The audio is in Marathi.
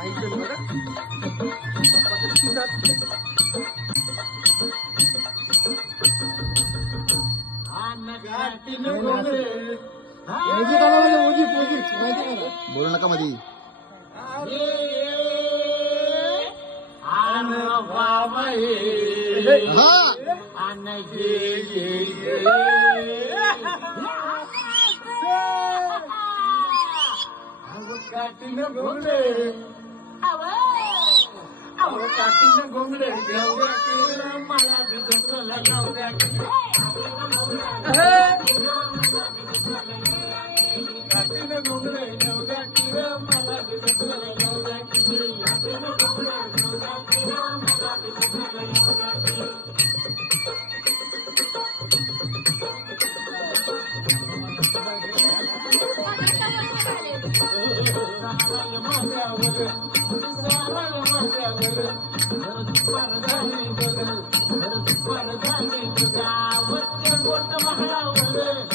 ऐकलं बघा बोलू नका मध्ये काठीनं घोंगडे काठीनं घोंगडे घेऊया मला भिजवलं जाऊया काठीनं घोंगडे घेऊया मला भिजवलं जाऊया महारावर